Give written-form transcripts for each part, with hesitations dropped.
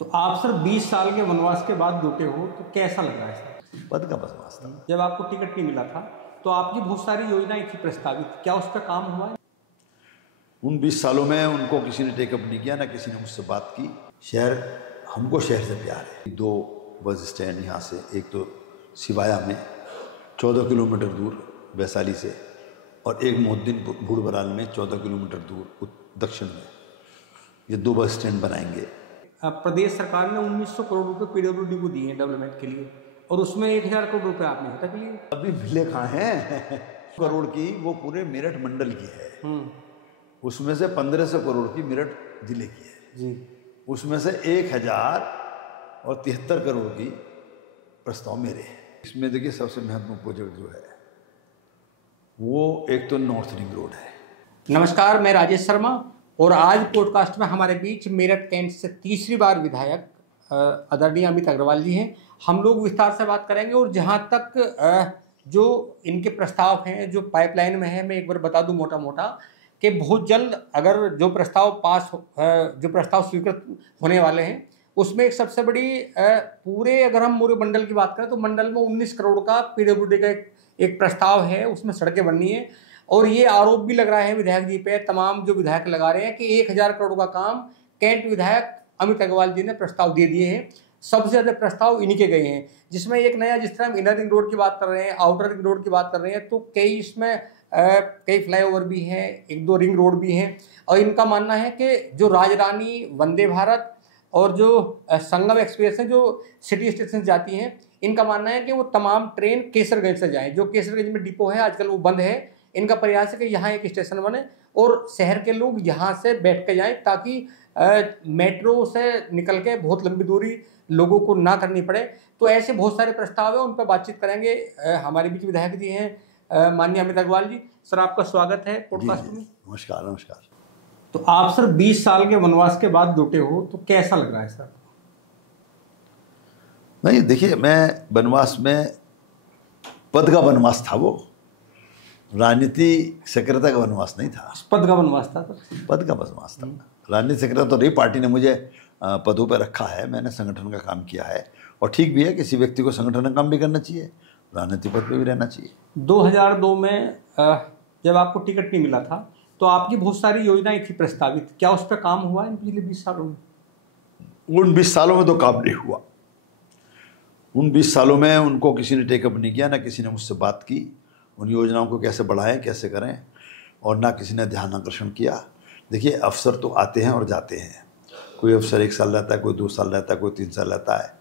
तो आप सर 20 साल के वनवास के बाद लौटे हो तो कैसा लग रहा है सर? पद का वनवास था। जब आपको टिकट नहीं मिला था तो आपकी बहुत सारी योजनाएं थी प्रस्तावित, क्या उस पर काम हुआ है? उन 20 सालों में उनको किसी ने टेकअप नहीं किया, ना किसी ने मुझसे बात की। हमको शहर से प्यार है। 2 बस स्टैंड यहाँ से, एक तो सिवाया में 14 किलोमीटर दूर वैशाली से, और एक मोहद्दीन बूढ़बराल में 14 किलोमीटर दूर दक्षिण में। ये 2 बस स्टैंड बनाएंगे। प्रदेश सरकार ने 1900 करोड़ रुपए पीडब्ल्यूडी को दिए हैं डेवलपमेंट के लिए, और उसमें 1000 करोड़ रुपए आपने हटा के लिए। अभी मिले कहाँ हैं? करोड़ की वो पूरे मेरठ मंडल की है। उसमें से 1500 करोड़ की मेरठ जिले की है जी। उसमें से 1073 करोड़ की प्रस्ताव मेरे हैं। इसमें देखिए सबसे महत्वपूर्ण प्रोजेक्ट जो है वो एक तो नॉर्थ रिंग रोड है। नमस्कार, मैं राजेश शर्मा, और आज पॉडकास्ट में हमारे बीच मेरठ कैंट से तीसरी बार विधायक आदरणीय अमित अग्रवाल जी हैं। हम लोग विस्तार से बात करेंगे, और जहां तक जो इनके प्रस्ताव हैं जो पाइपलाइन में है, मैं एक बार बता दूं मोटा मोटा कि बहुत जल्द अगर जो प्रस्ताव स्वीकृत होने वाले हैं उसमें एक सबसे बड़ी पूरे अगर हम पूरे मंडल की बात करें तो मंडल में 19 करोड़ का पीडब्ल्यूडी का एक प्रस्ताव है, उसमें सड़कें बननी है। और ये आरोप भी लग रहा है विधायक जी पे, तमाम जो विधायक लगा रहे हैं कि 1000 करोड़ का काम कैंट विधायक अमित अग्रवाल जी ने प्रस्ताव दे दिए हैं। सबसे ज्यादा प्रस्ताव इन्हीं के गए हैं, जिसमें एक नया, जिस तरह हम इनर रिंग रोड की बात कर रहे हैं, आउटर रिंग रोड की बात कर रहे हैं, तो कई इसमें कई फ्लाईओवर भी हैं, 1-2 रिंग रोड भी हैं। और इनका मानना है कि जो राजरानी, वंदे भारत और जो संगम एक्सप्रेस है जो सिटी स्टेशन जाती हैं, इनका मानना है कि वो तमाम ट्रेन केसरगंज से जाएं। जो केसरगंज में डिपो है आजकल वो बंद है। इनका प्रयास है कि यहाँ एक स्टेशन बने और शहर के लोग यहाँ से बैठ के जाएं, ताकि मेट्रो से निकल के बहुत लंबी दूरी लोगों को ना करनी पड़े। तो ऐसे बहुत सारे प्रस्ताव है, उन पर बातचीत करेंगे। हमारे बीच विधायक जी हैं माननीय अमित अग्रवाल जी। सर, आपका स्वागत है पॉडकास्ट में। नमस्कार। नमस्कार। तो आप सर 20 साल के वनवास के बाद लौटे हो तो कैसा लग रहा है सर? नहीं, देखिए, मैं वनवास में पद का वनवास था, वो राजनीति सक्रियता का वनवास नहीं था। पद का वनवास था? पद का वनवास था। राजनीतिक सक्रियता तो रही, पार्टी ने मुझे पदों पर रखा है, मैंने संगठन का काम किया है, और ठीक भी है, किसी व्यक्ति को संगठन का काम भी करना चाहिए, राजनीतिक पद पर भी रहना चाहिए। 2002 में जब आपको टिकट नहीं मिला था तो आपकी बहुत सारी योजनाएं थी प्रस्तावित, क्या उस पर काम हुआ इन पिछले 20 सालों में? उन 20 सालों में तो काम नहीं हुआ। उन 20 सालों में उनको किसी ने टेकअप नहीं किया, ना किसी ने मुझसे बात की उन योजनाओं को कैसे बढ़ाएं, कैसे करें, और ना किसी ने ध्यान आकर्षण किया। देखिए, अफसर तो आते हैं और जाते हैं। कोई अफसर 1 साल रहता है, कोई 2 साल रहता है, कोई 3 साल रहता है।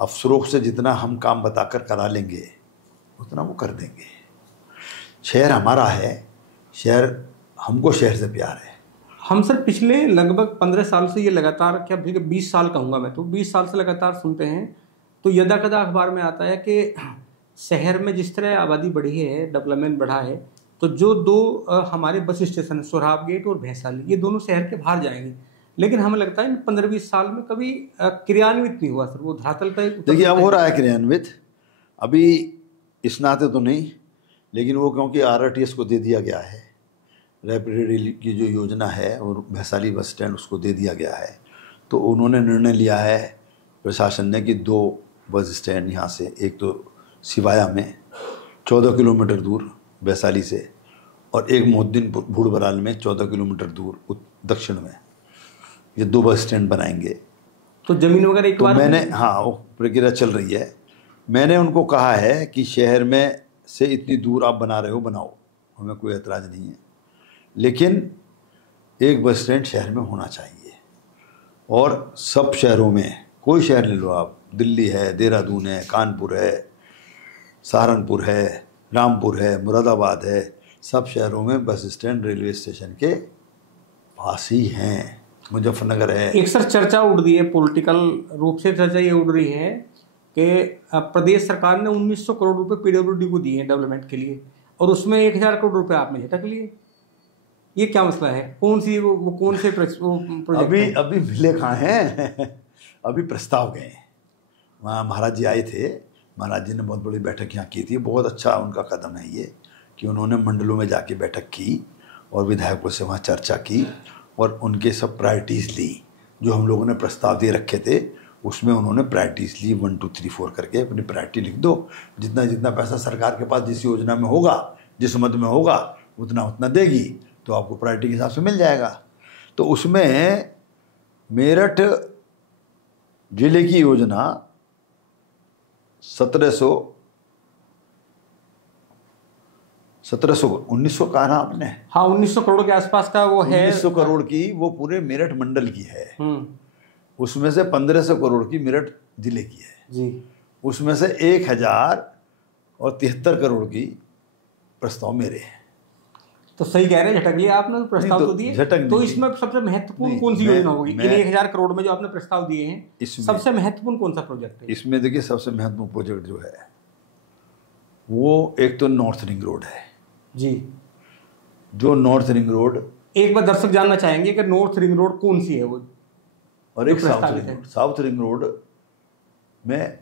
अफसरों से जितना हम काम बताकर करा लेंगे उतना वो कर देंगे। शहर हमारा है, हमको शहर से प्यार है। हम सर पिछले लगभग 15 साल से ये लगातार, क्या 20 साल कहूँगा मैं, तो 20 साल से लगातार सुनते हैं। तो यदा कदा अखबार में आता है कि शहर में जिस तरह आबादी बढ़ी है, डेवलपमेंट बढ़ा है, तो जो 2 हमारे बस स्टेशन सोराब गेट और भैंसाली, ये दोनों शहर के बाहर जाएंगे। लेकिन हमें लगता है 15-20 साल में कभी क्रियान्वित नहीं हुआ सर, वो धरातल पर। देखिए, अब हो रहा है क्रियान्वित, अभी इस नाते तो नहीं, लेकिन वो क्योंकि RRTS को दे दिया गया है, रैपिड रेल की जो योजना है, और भैंसाली बस स्टैंड उसको दे दिया गया है, तो उन्होंने निर्णय लिया है प्रशासन ने कि 2 बस स्टैंड यहाँ से, एक तो सिवाया में 14 किलोमीटर दूर वैशाली से, और एक मोहद्दीन बूढ़बराल में 14 किलोमीटर दूर दक्षिण में, ये 2 बस स्टैंड बनाएंगे। तो जमीन वगैरह एक बार मैंने, हाँ, वो प्रक्रिया चल रही है। मैंने उनको कहा है कि शहर में से इतनी दूर आप बना रहे हो, बनाओ, हमें कोई एतराज़ नहीं है, लेकिन एक बस स्टैंड शहर में होना चाहिए। और सब शहरों में, कोई शहर ले लो आप, दिल्ली है, देहरादून है, कानपुर है, सहारनपुर है, रामपुर है, मुरादाबाद है, सब शहरों में बस स्टैंड रेलवे स्टेशन के पास ही हैं। मुजफ्फरनगर है। एक सर चर्चा उड़ रही है, पॉलिटिकल रूप से चर्चा ये उड़ रही है कि प्रदेश सरकार ने 1900 करोड़ रुपए पीडब्ल्यूडी को दिए हैं डेवलपमेंट के लिए, और उसमें 1000 करोड़ रुपए आपने झटक लिए। ये क्या मसला है? कौन सी वो कौन से प्रोजेक्ट अभी मिले कहाँ हैं? अभी प्रस्ताव गए। वहाँ महाराज जी आए थे, महाराज जी ने बहुत बड़ी बैठक यहाँ की थी। बहुत अच्छा उनका कदम है ये कि उन्होंने मंडलों में जाके बैठक की और विधायकों से वहाँ चर्चा की और उनके सब प्रायोरिटीज़ ली जो हम लोगों ने प्रस्ताव दे रखे थे उसमें उन्होंने प्रायोरिटीज ली 1 2 3 4 करके। अपनी प्रायोरिटी लिख दो, जितना जितना पैसा सरकार के पास जिस योजना में होगा, जिस मद में होगा, उतना उतना देगी, तो आपको प्रायोरिटी के हिसाब से मिल जाएगा। तो उसमें मेरठ जिले की योजना 1900 कहा ना आपने? हाँ, 1900 करोड़ के आसपास का वो है। 1900 करोड़ की वो पूरे मेरठ मंडल की है। उसमें से 1500 करोड़ की मेरठ जिले की है जी। उसमें से 1073 करोड़ की प्रस्ताव मेरे हैं। तो सही कह रहे हैं, झटक लिया आपने, प्रस्ताव तो दिए। तो इसमें सबसे महत्वपूर्ण कौन सी योजना होगी इन 1000 करोड़ में जो आपने प्रस्ताव दिए हैं? सबसे महत्वपूर्ण कौन सा प्रोजेक्ट है इसमें? देखिए, सबसे महत्वपूर्ण प्रोजेक्ट जो है वो एक तो नॉर्थ रिंग रोड है जी। जो नॉर्थ रिंग रोड, एक बार दर्शक जानना चाहेंगे कि नॉर्थ रिंग रोड कौन सी है वो, और एक south ring road. South ring road में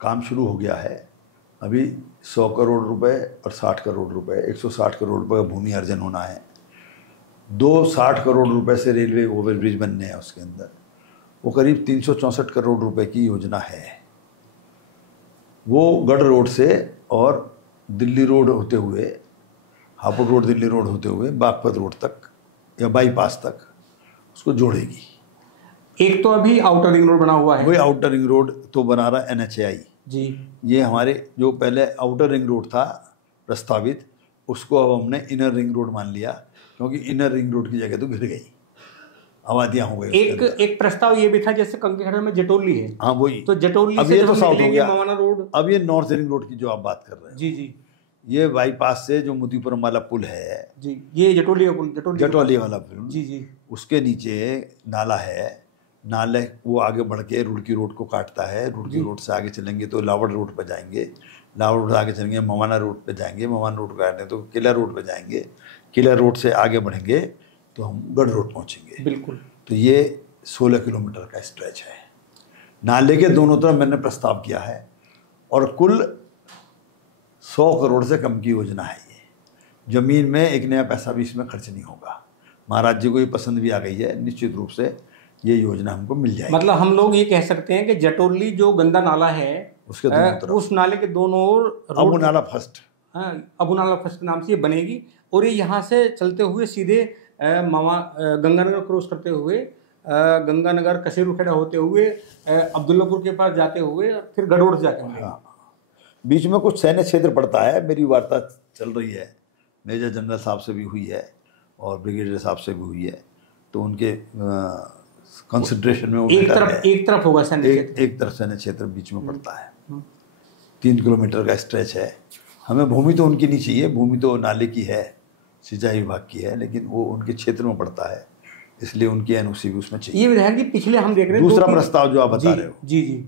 काम शुरू हो गया है अभी। 100 करोड़ रुपए और 60 करोड़ रुपए, 160 करोड़ रुपए का भूमि अर्जन होना है। 260 करोड़ रुपए से रेलवे ओवरब्रिज बनने हैं उसके अंदर। वो करीब 364 करोड़ रुपए की योजना है। वो गढ़ रोड से और दिल्ली रोड होते हुए, हापुड़ रोड दिल्ली रोड होते हुए बागपत रोड तक या बाईपास तक उसको जोड़ेगी। एक तो अभी आउटर रिंग रोड बना हुआ है, वही आउटर रिंग रोड तो बना रहा है NHAI जी। ये हमारे जो पहले आउटर रिंग रोड था प्रस्तावित, उसको अब हमने इनर रिंग रोड मान लिया, क्योंकि इनर रिंग रोड की जगह तो घिर गई, आबादियां हो गई। एक प्रस्ताव ये भी था जैसे कंकड़िया में जटोली है। हाँ, वही। तो जटोली अब से ये तो साउथ हो गया मवाना रोड। अब ये नॉर्थ रिंग रोड की जो आप बात कर रहे हैं जी जी, ये बाईपास से जो मोतीपुरम वाला पुल है जी, ये जटोली वाला पुल जी जी, उसके नीचे नाला है। नाले वो आगे बढ़ के रुड़की रोड को काटता है। रुड़की रोड से आगे चलेंगे तो लावड़ रोड पर जाएंगे। लावड़ रोड से आगे चलेंगे मवाना रोड पे जाएंगे। मवाना रोड काटने तो किला रोड पे जाएंगे। किला रोड से आगे बढ़ेंगे तो हम गढ़ रोड पहुंचेंगे। बिल्कुल। तो ये 16 किलोमीटर का स्ट्रेच है। नाले के दोनों तरफ मैंने प्रस्ताव किया है और कुल 100 करोड़ से कम की योजना है ये। ज़मीन में एक नया पैसा भी इसमें खर्च नहीं होगा। महाराज जी को ये पसंद भी आ गई है, निश्चित रूप से ये योजना हमको मिल जाएगी। मतलब हम लोग ये कह सकते हैं कि जटोली जो गंदा नाला है उसके दोनों तरफ, उस नाले के दोनों ओर अबू नाला फर्स्ट, अबू नाला फर्स्ट नाम से ये बनेगी और ये यहाँ से चलते हुए सीधे गंगानगर क्रॉस करते हुए गंगानगर कसेरूखेड़ा होते हुए अब्दुल्लापुर के पास जाते हुए फिर गढ़ोड़ से जाके। हाँ, बीच में कुछ सैन्य क्षेत्र पड़ता है। मेरी वार्ता चल रही है, मेजर जनरल साहब से भी हुई है और ब्रिगेडियर साहब से भी हुई है। तो उनके कंसिडरेशन में वो एक तरफ होगा सैन्य क्षेत्र, एक तरफ सैन्य क्षेत्र बीच में पड़ता है। 3 किलोमीटर का स्ट्रेच है। हमें भूमि तो उनकी नहीं चाहिए, भूमि तो नाले की है, सिंचाई विभाग की है, लेकिन वो उनके क्षेत्र में पड़ता है, इसलिए उनकी NOC भी उसमें चाहिए। ये विधायक जी पिछले हम देख रहे हैं दूसरा प्रस्ताव जो आप बता रहे हो, जी जी,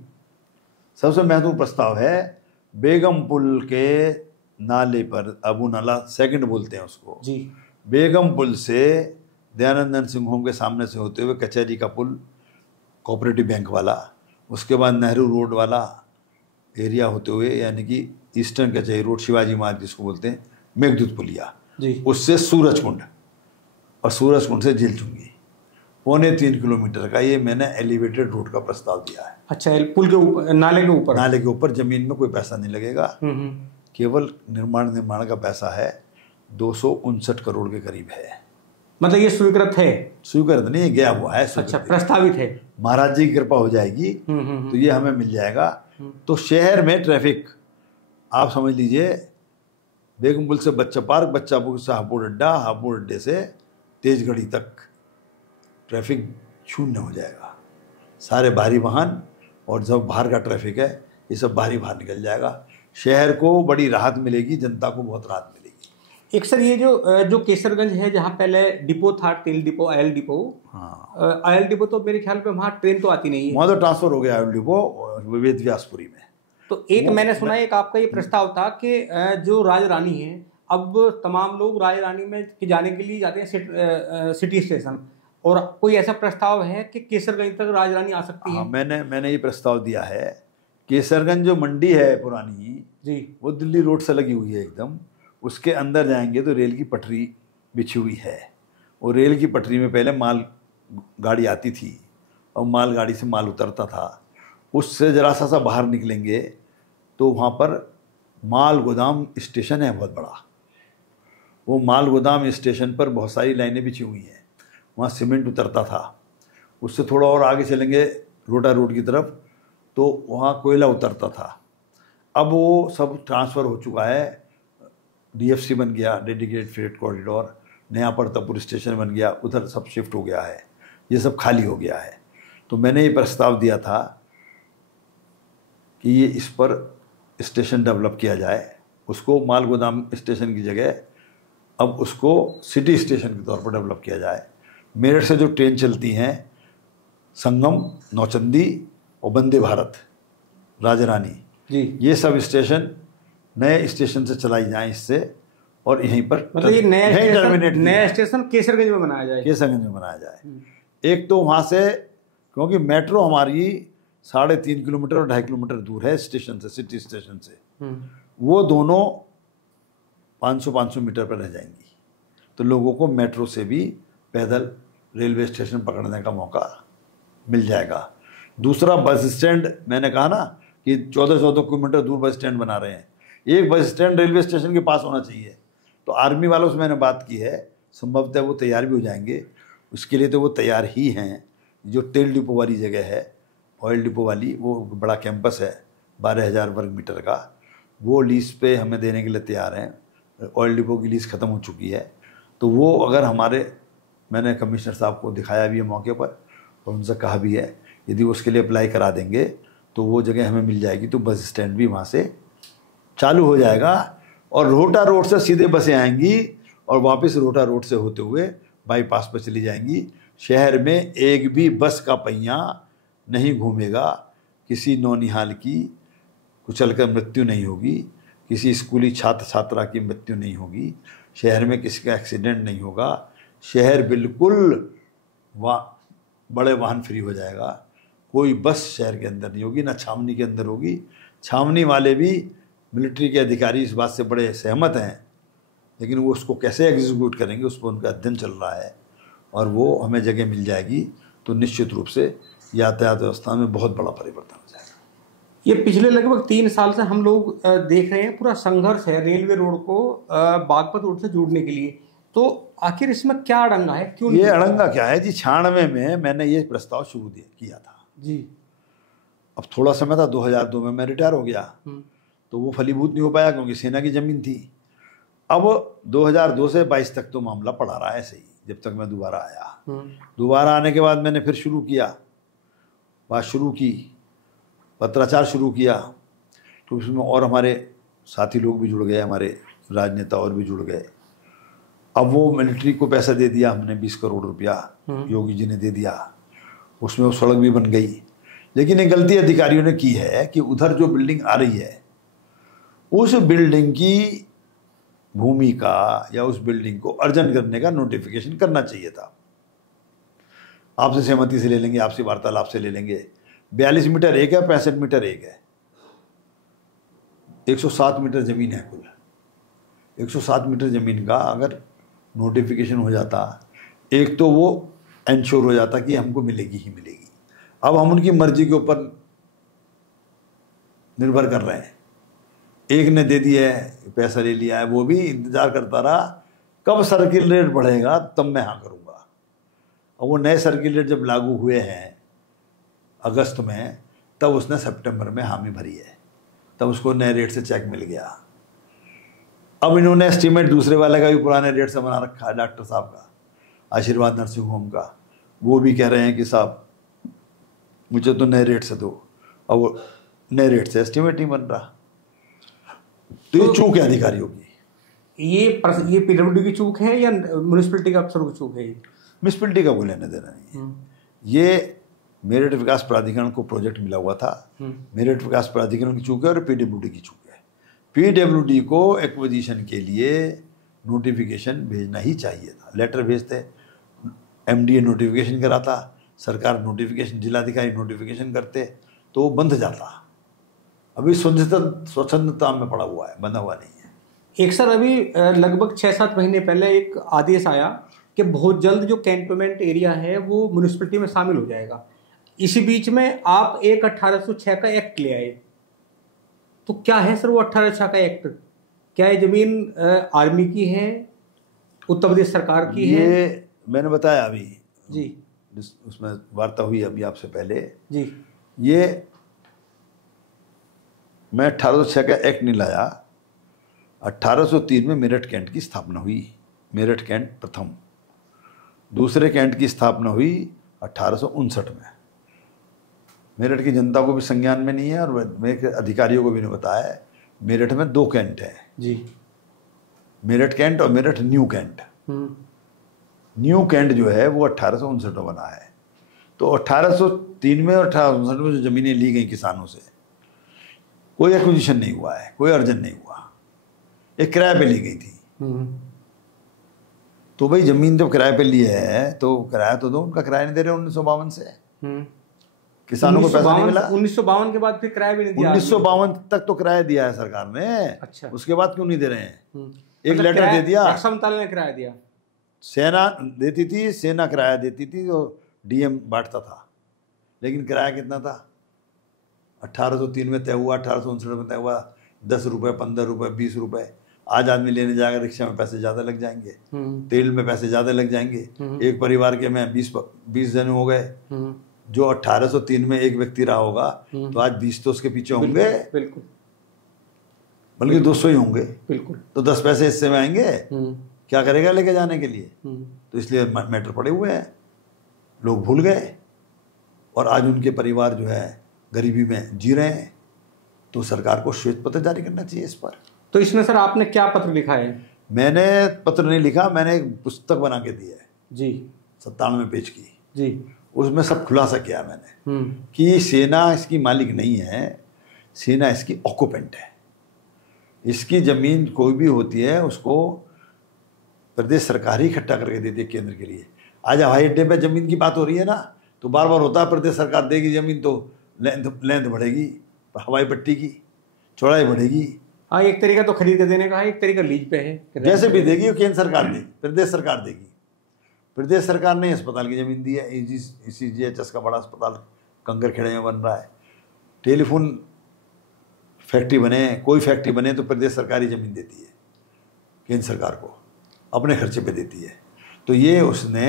सबसे महत्वपूर्ण प्रस्ताव है बेगम पुल के नाले पर। अबू नाला सेकंड बोलते हैं उसको जी। बेगम पुल से दयानंदन सिंह होम के सामने से होते हुए कचहरी का पुल, कोऑपरेटिव बैंक वाला, उसके बाद नेहरू रोड वाला एरिया होते हुए, यानी कि ईस्टर्न कचहरी रोड, शिवाजी मार्ग जिसको बोलते हैं, मेघदूत पुलिया, उससे सूरजकुंड और सूरजकुंड से झीलचुंगी, 3.25 किलोमीटर का ये मैंने एलिवेटेड रोड का प्रस्ताव दिया है। अच्छा, पुल के ऊपर, नाले के ऊपर जमीन में कोई पैसा नहीं लगेगा, केवल निर्माण का पैसा है। 259 करोड़ के करीब है। मतलब ये स्वीकृत है? स्वीकृत नहीं, गया हुआ है। अच्छा, प्रस्तावित है। महाराज जी की कृपा हो जाएगी तो ये हमें मिल जाएगा। तो शहर में ट्रैफिक आप समझ लीजिए, बेगम पुल से बच्चा पार्क, बच्चा पुल से हापुड़ अड्डा, हापुड़ अड्डे से तेजगढ़ी तक ट्रैफिक शून्य हो जाएगा। सारे भारी वाहन और जब बाहर का ट्रैफिक है ये सब बाहर निकल जाएगा। शहर को बड़ी राहत मिलेगी, जनता को बहुत राहत मिलेगी। एक सर, ये जो केसरगंज है जहाँ पहले डिपो था, तेल डिपो, ऑयल डिपो, हाँ, ऑयल डिपो, तो मेरे ख्याल पे वहाँ ट्रेन तो आती नहीं है। वहाँ तो ट्रांसफर हो गया ऑयल डिपो वेद व्यासपुरी में। तो एक मैंने सुना, एक आपका ये प्रस्ताव था कि जो राजरानी है, अब तमाम लोग राजरानी में जाने के लिए जाते हैं सिटी स्टेशन, और कोई ऐसा प्रस्ताव है कि केसरगंज तक राजरानी आ सकती है? मैंने ये प्रस्ताव दिया है। केसरगंज जो मंडी है पुरानी जी, वो दिल्ली रोड से लगी हुई है एकदम। उसके अंदर जाएंगे तो रेल की पटरी बिछी हुई है, और रेल की पटरी में पहले माल गाड़ी आती थी, और मालगाड़ी से माल उतरता था। उससे जरा सा बाहर निकलेंगे तो वहाँ पर माल गोदाम स्टेशन है बहुत बड़ा। वो माल गोदाम स्टेशन पर बहुत सारी लाइनें बिछी हुई हैं, वहाँ सीमेंट उतरता था। उससे थोड़ा और आगे चलेंगे रोटा रोड की तरफ तो वहाँ कोयला उतरता था। अब वो सब ट्रांसफ़र हो चुका है, DFC बन गया, डेडिकेटेड फ्रेट कॉरिडोर, नया प्रतापपुर स्टेशन बन गया, उधर सब शिफ्ट हो गया है, ये सब खाली हो गया है। तो मैंने ये प्रस्ताव दिया था कि ये इस पर स्टेशन डेवलप किया जाए, उसको माल गोदाम स्टेशन की जगह अब उसको सिटी स्टेशन के तौर पर डेवलप किया जाए। मेरठ से जो ट्रेन चलती हैं संगम, नौचंदी और वंदे भारत, राजा रानी जी, ये सब स्टेशन नए स्टेशन से चलाई जाएं इससे, और यहीं पर मतलब ये नया स्टेशन केसरगंज में बनाया जाए। केसरगंज में बनाया जाए। एक तो वहाँ से, क्योंकि मेट्रो हमारी 3.5 किलोमीटर और 2.5 किलोमीटर दूर है स्टेशन से, सिटी स्टेशन से, वो दोनों 500 मीटर पर रह जाएंगी। तो लोगों को मेट्रो से भी पैदल रेलवे स्टेशन पकड़ने का मौका मिल जाएगा। दूसरा, बस स्टैंड, मैंने कहा ना कि 14-14 किलोमीटर दूर बस स्टैंड बना रहे हैं, एक बस स्टैंड रेलवे स्टेशन के पास होना चाहिए। तो आर्मी वालों से मैंने बात की है, संभवतः वो तैयार भी हो जाएंगे। उसके लिए तो वो तैयार ही हैं। जो तेल डिपो वाली जगह है, ऑयल डिपो वाली, वो बड़ा कैंपस है 12,000 वर्ग मीटर का, वो लीज़ पे हमें देने के लिए तैयार हैं। ऑयल डिपो की लीज़ ख़त्म हो चुकी है। तो वो अगर मैंने कमिश्नर साहब को दिखाया भी है मौके पर और उनसे कहा भी है, यदि उसके लिए अप्लाई करा देंगे तो वो जगह हमें मिल जाएगी, तो बस स्टैंड भी वहाँ से चालू हो जाएगा और रोटा रोड से सीधे बसें आएंगी और वापस रोटा रोड से होते हुए बाईपास पर चली जाएंगी। शहर में एक भी बस का पहिया नहीं घूमेगा, किसी नौनिहाल की कुचलकर मृत्यु नहीं होगी, किसी स्कूली छात्र छात्रा की मृत्यु नहीं होगी, शहर में किसी का एक्सीडेंट नहीं होगा। शहर बिल्कुल बड़े वाहन फ्री हो जाएगा। कोई बस शहर के अंदर नहीं होगी, ना छावनी के अंदर होगी। छावनी वाले भी, मिलिट्री के अधिकारी इस बात से बड़े सहमत हैं, लेकिन वो उसको कैसे एग्जीक्यूट करेंगे उस पर उनका अध्ययन चल रहा है, और वो हमें जगह मिल जाएगी तो निश्चित रूप से यातायात व्यवस्था में बहुत बड़ा परिवर्तन हो जाएगा। ये पिछले लगभग 3 साल से हम लोग देख रहे हैं, पूरा संघर्ष है रेलवे रोड को बागपत रोड से जोड़ने के लिए। तो आखिर इसमें क्या अड़ंगा है, क्यों? ये अड़ंगा क्या है जी, 96 में मैंने ये प्रस्ताव शुरू किया था जी। अब थोड़ा समय था, 2002 में मैं रिटायर हो गया, तो वो फलीभूत नहीं हो पाया क्योंकि सेना की ज़मीन थी। अब 2002 से 22 तक तो मामला पड़ा रहा है ऐसे ही, जब तक मैं दोबारा आया। दोबारा आने के बाद मैंने फिर शुरू किया, बात शुरू की, पत्राचार शुरू किया, तो उसमें और हमारे साथी लोग भी जुड़ गए, हमारे राजनेता और भी जुड़ गए। अब वो मिलिट्री को पैसा दे दिया हमने, 20 करोड़ रुपया योगी जी ने दे दिया, उसमें वो सड़क भी बन गई। लेकिन एक गलती अधिकारियों ने की है कि उधर जो बिल्डिंग आ रही है, उस बिल्डिंग की भूमि का या उस बिल्डिंग को अर्जन करने का नोटिफिकेशन करना चाहिए था। आपसे सहमति से ले लेंगे, आपसे वार्तालाप से ले लेंगे। 42 मीटर एक है, 65 मीटर एक है, 107 मीटर ज़मीन है कुल। 107 मीटर ज़मीन का अगर नोटिफिकेशन हो जाता, एक तो वो इंश्योर हो जाता कि हमको मिलेगी ही मिलेगी। अब हम उनकी मर्जी के ऊपर निर्भर कर रहे हैं। एक ने दे दिया है, पैसा ले लिया है, वो भी इंतज़ार करता रहा कब सर्किल रेट बढ़ेगा तब मैं हाँ करूँगा। और वो नए सर्किल रेट जब लागू हुए हैं अगस्त में, तब उसने सितंबर में हामी भरी है, तब उसको नए रेट से चेक मिल गया। अब इन्होंने एस्टीमेट दूसरे वाले का भी पुराने रेट से बना रखा है, डॉक्टर साहब का, आशीर्वाद नर्सिंग होम का, वो भी कह रहे हैं कि साहब मुझे तो नए रेट से दो। अब वो नए रेट से एस्टीमेट नहीं बन रहा। तो ये चूक है अधिकारियों की। ये पीडब्ल्यूडी की चूक है या म्यूनिसिपैलिटी का अफसरों की चूक है? म्यूनिसिपैलिटी का कोई लेने देना नहीं है। ये मेरठ विकास प्राधिकरण को प्रोजेक्ट मिला हुआ था, मेरठ विकास प्राधिकरण की चूक है और पीडब्ल्यूडी की चूक है। पीडब्ल्यूडी को एक्विजिशन के लिए नोटिफिकेशन भेजना ही चाहिए था, लेटर भेजते, एमडीए नोटिफिकेशन कराता, सरकार नोटिफिकेशन, जिलाधिकारी नोटिफिकेशन करते, तो वो बंध जाता। अभी स्वच्छंदता में पड़ा हुआ है, बंधा हुआ नहीं है। एक सर अभी लगभग 6-7 महीने पहले एक आदेश आया कि बहुत जल्द जो कैंटोनमेंट एरिया है वो म्यूनिसिपैलिटी में शामिल हो जाएगा। इसी बीच में आप एक 1806 का एक्ट ले आए। तो क्या है सर वो 1806 का एक्ट? क्या ये जमीन आर्मी की है, उत्तर प्रदेश सरकार की है? ये मैंने बताया अभी जी, उसमें वार्ता हुई अभी आपसे पहले जी। ये मैं 1806 का एक्ट नहीं लाया। 1803 में मेरठ कैंट की स्थापना हुई। मेरठ कैंट प्रथम, दूसरे कैंट की स्थापना हुई 1859 में। मेरठ की जनता को भी संज्ञान में नहीं है और मेरे अधिकारियों को भी नहीं बताया है। मेरठ में 2 कैंट हैं जी। मेरठ कैंट और Meerut new cantt. New cantt जो है वो 1859 में बना है। तो 1803 में और 1859 में जो ज़मीनें ली गई किसानों से, कोई एक्विजिशन नहीं हुआ है, कोई अर्जन नहीं हुआ, एक किराए पे ली गई थी। तो भाई ज़मीन जब किराए पे ली है तो किराया तो दो। उनका किराया नहीं दे रहे 1952 से। किसानों को पैसा नहीं मिला। 1952 के बाद फिर किराया भी नहीं दिया। 1952 तक तो किराया दिया है सरकार ने। अच्छा। उसके बाद क्यों नहीं दे रहे हैं? एक मतलब लेटर दे दिया, रक्षा मंत्रालय ने किराया दिया, सेना देती थी, सेना किराया देती थी, तो डीएम बांटता था। लेकिन किराया कितना था? 1803 में तय हुआ, 1859 में तय हुआ 10 रुपये, 15 रुपये, 20 रुपये। आज आदमी लेने जाएगा, रिक्शा में पैसे ज़्यादा लग जाएंगे, तेल में पैसे ज़्यादा लग जाएंगे। एक परिवार के में 20 जन हो गए। जो 1803 में एक व्यक्ति रहा होगा तो आज 20 तो उसके पीछे होंगे, बिल्कुल, बल्कि 200 ही होंगे। बिल्कुल। तो 10 पैसे इससे में आएंगे, क्या करेगा लेके जाने के लिए? तो इसलिए मैटर पड़े हुए हैं, लोग भूल गए और आज उनके परिवार जो है गरीबी में जी रहे हैं। तो सरकार को श्वेत पत्र जारी करना चाहिए इस पर। तो इसमें सर आपने क्या पत्र लिखा है? मैंने पत्र नहीं लिखा, मैंने एक पुस्तक बना के दी है जी, 97 पेज की जी। उसमें सब खुलासा किया मैंने कि सेना इसकी मालिक नहीं है, सेना इसकी ऑक्यूपेंट है। इसकी ज़मीन कोई भी होती है उसको प्रदेश सरकार ही इकट्ठा करके देती है केंद्र के लिए। आज हवाई अड्डे पे ज़मीन की बात हो रही है ना, तो बार बार होता है प्रदेश सरकार देगी ज़मीन तो लेंथ बढ़ेगी, हवाई पट्टी की चौड़ाई बढ़ेगी। हाँ, एक तरीका तो खरीद के देने का है, एक तरीका लीज पे है। जैसे भी देगी वो केंद्र सरकार देगी, प्रदेश सरकार देगी। प्रदेश सरकार ने अस्पताल की ज़मीन दी है, ECGHS का बड़ा अस्पताल कंकरखेड़े में बन रहा है। टेलीफोन फैक्ट्री बने, कोई फैक्ट्री बने तो प्रदेश सरकार ही ज़मीन देती है केंद्र सरकार को, अपने खर्चे पे देती है। तो ये उसने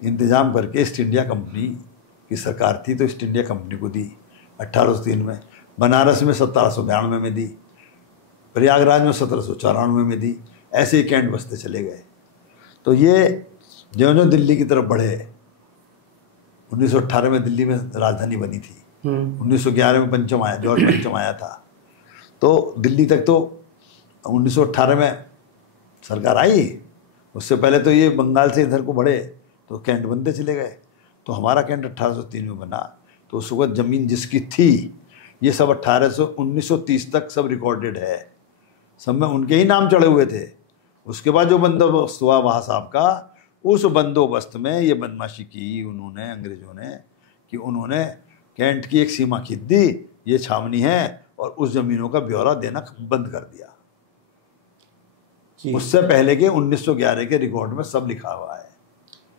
इंतज़ाम करके ईस्ट इंडिया कंपनी की सरकार थी तो ईस्ट इंडिया कंपनी को दी 1803 में। बनारस में 1792 में दी, प्रयागराज में 1794 में दी। ऐसे ही कैंट बसते चले गए। तो ये जो दिल्ली की तरफ बढ़े, 1918 में दिल्ली में राजधानी बनी थी, 1911 में पंचम आया, जॉर्ज पंचम आया था। तो दिल्ली तक तो 1918 में सरकार आई। उससे पहले तो ये बंगाल से इधर को बढ़े तो कैंट बनते चले गए। तो हमारा कैंट 1803 में बना। तो उस वक्त ज़मीन जिसकी थी, ये सब 1930 तक सब रिकॉर्डेड है, सब में उनके ही नाम चढ़े हुए थे। उसके बाद जो बंदोबस्त हुआ वहाँ साहब का, उस बंदोबस्त में ये बदमाशी की उन्होंने, अंग्रेज़ों ने, कि उन्होंने कैंट की एक सीमा खींच दी, ये छावनी है, और उस ज़मीनों का ब्यौरा देना बंद कर दिया। उससे पहले के 1911 के रिकॉर्ड में सब लिखा हुआ है,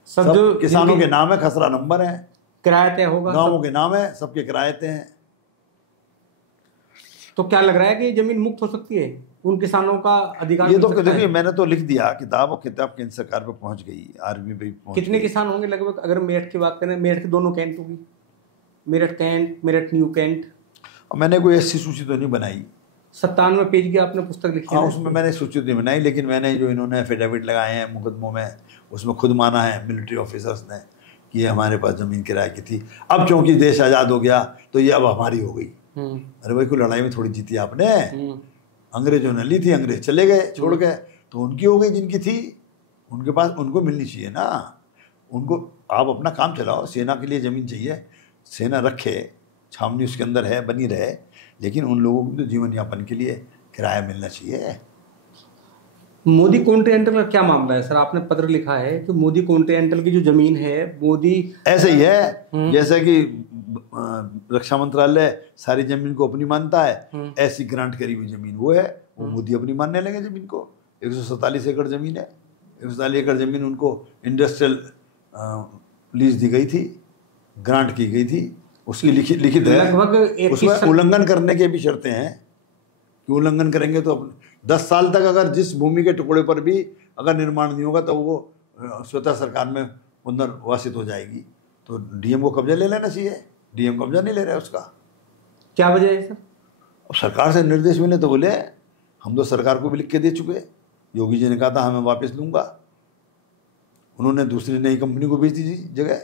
सब जो किसानों के नाम है, खसरा नंबर है, किराए तय होगा, गाँवों के नाम है, सबके किराए तय हैं। तो क्या लग रहा है कि ये जमीन मुक्त हो सकती है, उन किसानों का अधिकार? ये तो देखिए मैंने तो लिख दिया किताब, और किताब केंद्र सरकार पे पहुंच गई, आर्मी पे पहुंच गई। कितने किसान होंगे लगभग? अगर मेरठ की बात करें, मेरठ के दोनों कैंट होगी, Meerut cantt, Meerut new cantt. मैंने कोई ऐसी सूची तो नहीं बनाई। 97 पेज की आपने पुस्तक लिखी है? हाँ, उसमें मैंने सूची नहीं बनाई, लेकिन मैंने जो इन्होंने एफिडेविट लगाए हैं मुकदमों में, उसमें खुद माना है मिलिट्री ऑफिसर्स ने कि ये हमारे पास ज़मीन किराए की थी। अब क्योंकि देश आज़ाद हो गया तो ये अब हमारी हो गई। अरे भाई, कोई लड़ाई में थोड़ी जीती आपने, अंग्रेजों ने ली थी, अंग्रेज चले गए छोड़ गए, तो उनकी हो गई जिनकी थी, उनके पास उनको मिलनी चाहिए ना। उनको आप अपना काम चलाओ, सेना के लिए ज़मीन चाहिए, सेना रखे, छावनी उसके अंदर है, बनी रहे, लेकिन उन लोगों को तो जीवन यापन के लिए किराया मिलना चाहिए। मोदी कॉन्टिनेंटल का क्या मामला है सर? आपने पत्र लिखा है कि मोदी कॉन्टिनेंटल की जो जमीन है, मोदी ऐसे ही है जैसे कि रक्षा मंत्रालय सारी जमीन को अपनी मानता है, ऐसी ग्रांट करी हुई जमीन वो है, वो मोदी अपनी मानने लगे जमीन को। 147 एकड़ जमीन है, 147 एकड़ जमीन उनको इंडस्ट्रियल लीज दी गई थी ग्रांट की गई थी, उसकी लिखित है। लगभग उसमें उल्लंघन करने के भी शर्तें हैं कि उल्लंघन करेंगे तो 10 साल तक अगर जिस भूमि के टुकड़े पर भी अगर निर्माण नहीं होगा तो वो स्वतः सरकार में पुनर्वासित हो जाएगी। तो डीएम को कब्जा ले लेना चाहिए, डीएम कब्जा नहीं ले रहा है उसका। क्या वजह है सर? अब सरकार से निर्देश मिले तो बोले हम तो सरकार को भी लिख के दे चुके, योगी जी ने कहा था हमें वापस लूँगा, उन्होंने दूसरी नई कंपनी को बेच दी जगह,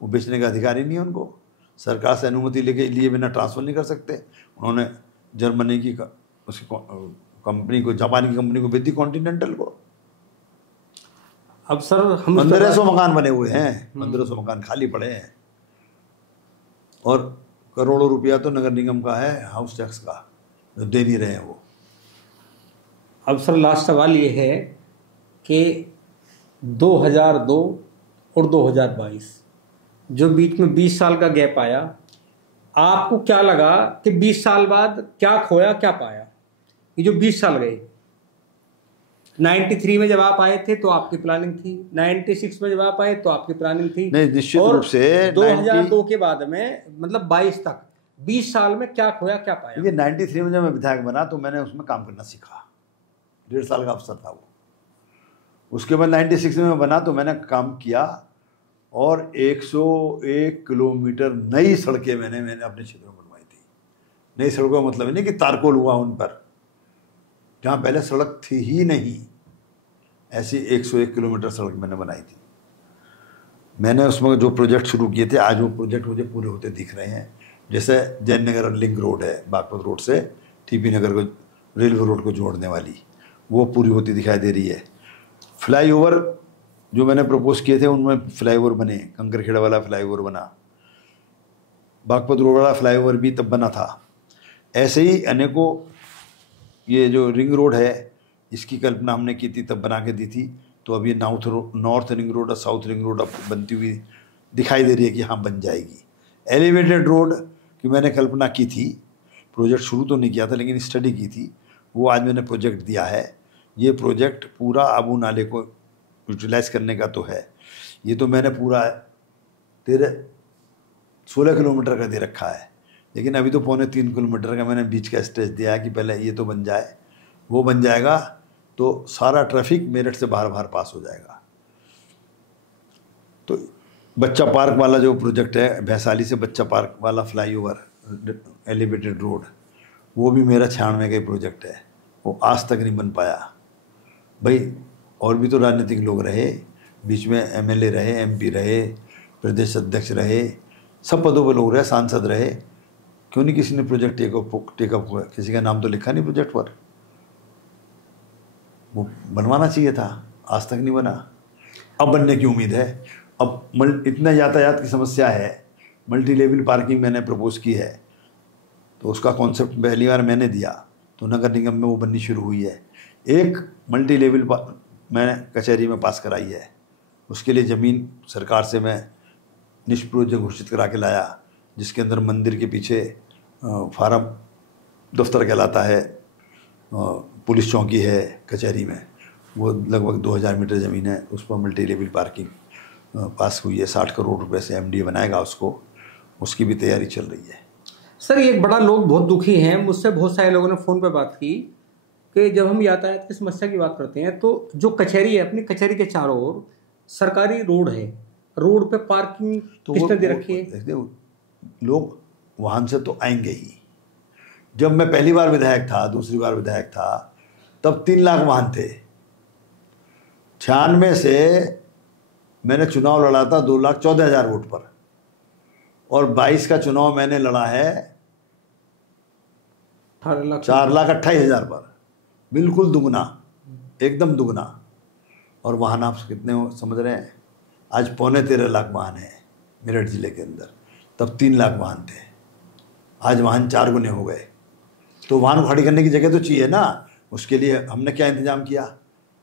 वो बेचने का अधिकार ही नहीं है उनको, सरकार से अनुमति लेके लिए बिना ट्रांसफ़र नहीं कर सकते। उन्होंने जर्मनी की उसकी कंपनी को, जापान की कंपनी को बेच दी, कॉन्टिनेंटल को। अब सर हम 1500 मकान बने हुए हैं, 1500 मकान खाली पड़े हैं, और करोड़ों रुपया तो नगर निगम का है हाउस टैक्स का, जो दे नहीं रहे हैं वो। अब सर लास्ट सवाल ये है कि 2002 और 2022 जो बीच में 20 साल का गैप आया, आपको क्या लगा कि 20 साल बाद क्या खोया क्या पाया? ये जो 20 साल गए, 93 में जब आप आए थे तो आपकी प्लानिंग थी, 96 में जब आप आए तो आपकी प्लानिंग थी, नहीं निश्चित रूप से 2002 के बाद में मतलब 22 तक 20 साल में क्या खोया क्या पाया? देखिए 93 में जब मैं विधायक बना तो मैंने उसमें काम करना सीखा, 1.5 साल का अवसर था वो। उसके बाद 96 में मैं बना तो मैंने काम किया, और 101 किलोमीटर नई सड़कें मैंने अपने क्षेत्र में बनवाई थी। नई सड़कों का मतलब नहीं कि तारकोल हुआ उन पर, जहाँ पहले सड़क थी ही नहीं, ऐसी 101 किलोमीटर सड़क मैंने बनाई थी। मैंने उसमें जो प्रोजेक्ट शुरू किए थे, आज वो प्रोजेक्ट मुझे पूरे होते दिख रहे हैं। जैसे जैन नगर लिंक रोड है, बागपत रोड से टीपी नगर को, रेलवे रोड को जोड़ने वाली, वो पूरी होती दिखाई दे रही है। फ्लाईओवर जो मैंने प्रपोज किए थे उनमें फ्लाईओवर बने, कंकरखेड़ा वाला फ्लाईओवर बना, बागपत रोड वाला फ्लाईओवर भी तब बना था। ऐसे ही अनेकों, ये जो रिंग रोड है इसकी कल्पना हमने की थी, तब बना के दी थी। तो अब ये नॉर्थ रिंग रोड और साउथ रिंग रोड अब बनती हुई दिखाई दे रही है कि हाँ बन जाएगी। एलिवेटेड रोड की मैंने कल्पना की थी, प्रोजेक्ट शुरू तो नहीं किया था लेकिन स्टडी की थी, वो आज मैंने प्रोजेक्ट दिया है। ये प्रोजेक्ट पूरा आबू नाले को यूटिलाइज करने का तो है, ये तो मैंने पूरा 16 किलोमीटर का दे रखा है, लेकिन अभी तो 2.25 किलोमीटर का मैंने बीच का स्टेज दिया है कि पहले ये तो बन जाए। वो बन जाएगा तो सारा ट्रैफिक मेरठ से बाहर पास हो जाएगा। तो बच्चा पार्क वाला जो प्रोजेक्ट है, वैशाली से बच्चा पार्क वाला फ्लाईओवर एलिवेटेड रोड, वो भी मेरा 96 का प्रोजेक्ट है, वो आज तक नहीं बन पाया। भाई और भी तो राजनीतिक लोग रहे, बीच में एमएलए रहे, एमपी रहे, प्रदेश अध्यक्ष रहे, सब पदों पर लोग रहे, सांसद रहे, क्यों नहीं किसी ने प्रोजेक्ट टेकअप हुआ? किसी का नाम तो लिखा नहीं प्रोजेक्ट पर, वो बनवाना चाहिए था, आज तक नहीं बना। अब बनने की उम्मीद है। अब इतना यातायात की समस्या है, मल्टी लेवल पार्किंग मैंने प्रपोज की है, तो उसका कॉन्सेप्ट पहली बार मैंने दिया तो नगर निगम में वो बननी शुरू हुई है। एक मल्टी लेवल मैंने कचहरी में पास कराई है, उसके लिए ज़मीन सरकार से मैं निष्प्रयोज्य घोषित करा के लाया, जिसके अंदर मंदिर के पीछे फार्म दफ्तर कहलाता है, पुलिस चौकी है कचहरी में, वो लगभग 2000 मीटर ज़मीन है, उस पर मल्टी लेवल पार्किंग पास हुई है। 60 करोड़ रुपए से एमडीए बनाएगा उसको, उसकी भी तैयारी चल रही है। सर एक बड़ा लोग बहुत दुखी हैं, मुझसे बहुत सारे लोगों ने फ़ोन पे बात की कि जब हम यातायात की समस्या की बात करते हैं तो जो कचहरी है, अपनी कचहरी के चारों ओर सरकारी रोड है, रोड पे पार्किंग तो किसने दे रखी है? लोग वाहन से तो आएंगे ही। जब मैं पहली बार विधायक था, दूसरी बार विधायक था, तब 3 लाख वाहन थे। 96 से मैंने चुनाव लड़ा था 2,14,000 वोट पर, और 22 का चुनाव मैंने लड़ा है 4,28,000 पर, बिल्कुल दुगना, एकदम दुगना। और वाहन आप कितने हो समझ रहे हैं? आज 13.25 लाख वाहन है मेरठ जिले के अंदर, तब 3 लाख वाहन थे, आज वाहन 4 गुने हो गए। तो वाहन खड़ी करने की जगह तो चाहिए ना, उसके लिए हमने क्या इंतजाम किया?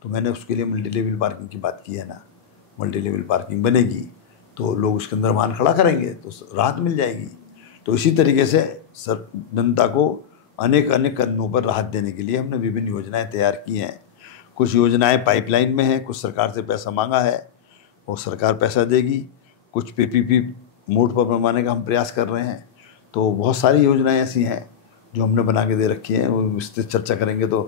तो मैंने उसके लिए मल्टी लेवल पार्किंग की बात की है ना। मल्टी लेवल पार्किंग बनेगी तो लोग उसके अंदर वाहन खड़ा करेंगे तो राहत मिल जाएगी। तो इसी तरीके से जनता को अनेक कदमों पर राहत देने के लिए हमने विभिन्न योजनाएं तैयार की हैं। कुछ योजनाएं पाइपलाइन में हैं, कुछ सरकार से पैसा मांगा है और सरकार पैसा देगी, कुछ पीपीपी मोड पर मनवाने का हम प्रयास कर रहे हैं। तो बहुत सारी योजनाएं ऐसी हैं जो हमने बना के दे रखी हैं, वो विस्तृत चर्चा करेंगे तो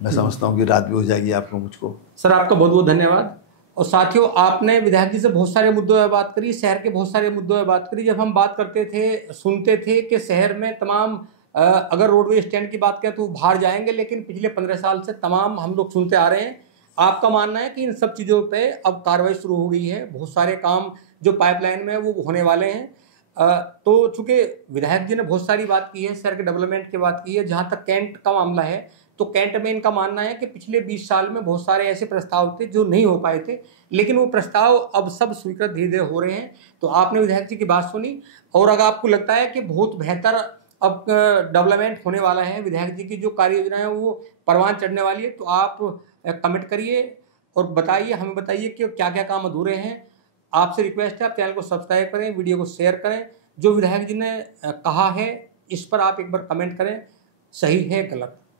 मैं समझता हूँ कि रात भी हो जाएगी आपको मुझको। सर आपका बहुत बहुत धन्यवाद। और साथियों, आपने विधायक जी से बहुत सारे मुद्दों पर बात करी, शहर के बहुत सारे मुद्दों पर बात करी। जब हम बात करते थे, सुनते थे कि शहर में तमाम अगर रोडवे स्टैंड की बात करें तो बाहर जाएंगे, लेकिन पिछले 15 साल से तमाम हम लोग सुनते आ रहे हैं। आपका मानना है कि इन सब चीज़ों पे अब कार्रवाई शुरू हो गई है, बहुत सारे काम जो पाइपलाइन में वो होने वाले हैं। तो चूंकि विधायक जी ने बहुत सारी बात की है, शहर के डेवलपमेंट की बात की है। जहाँ तक कैंट का मामला है, तो कैंट में इनका मानना है कि पिछले 20 साल में बहुत सारे ऐसे प्रस्ताव थे जो नहीं हो पाए थे, लेकिन वो प्रस्ताव अब सब स्वीकृत धीरे धीरे हो रहे हैं। तो आपने विधायक जी की बात सुनी, और अगर आपको लगता है कि बहुत बेहतर अब डेवलपमेंट होने वाला है, विधायक जी की जो कार्य योजना है वो परवान चढ़ने वाली है, तो आप कमेंट करिए और बताइए, हमें बताइए कि क्या क्या काम अधूरे हैं। आपसे रिक्वेस्ट है, आप चैनल को सब्सक्राइब करें, वीडियो को शेयर करें। जो विधायक जी ने कहा है इस पर आप एक बार कमेंट करें, सही है गलत।